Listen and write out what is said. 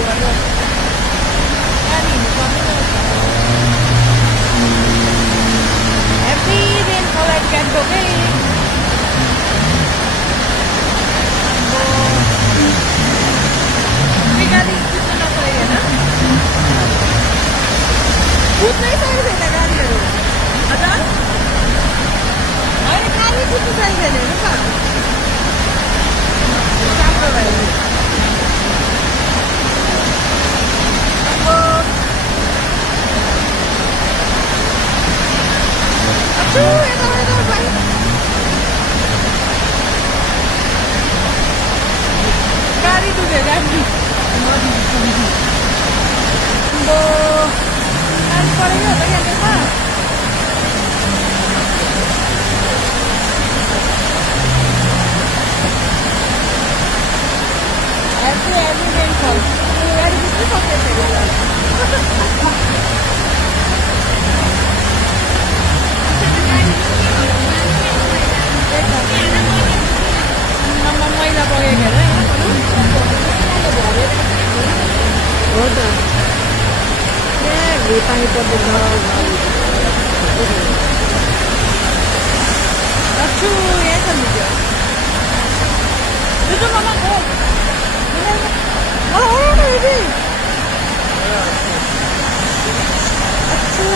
waduh. Kan ini suaminya. Happy din kalau ikan toge. Ini kali itu apa ya, na? Putih saya sih kali itu. Ada? Ayo kali putih saya sih, lupa. Sampai lagi. Aduh, itu baik. Kari tu deh, kari. Boh, kari Korea tu yang apa? Every rainfall. Kari itu pakai segala. Nama महिला बगेको हेर हो त ए पानी पर्दैन अच्छु यही छ नि त्यो मामा हो हो बेबी अच्छु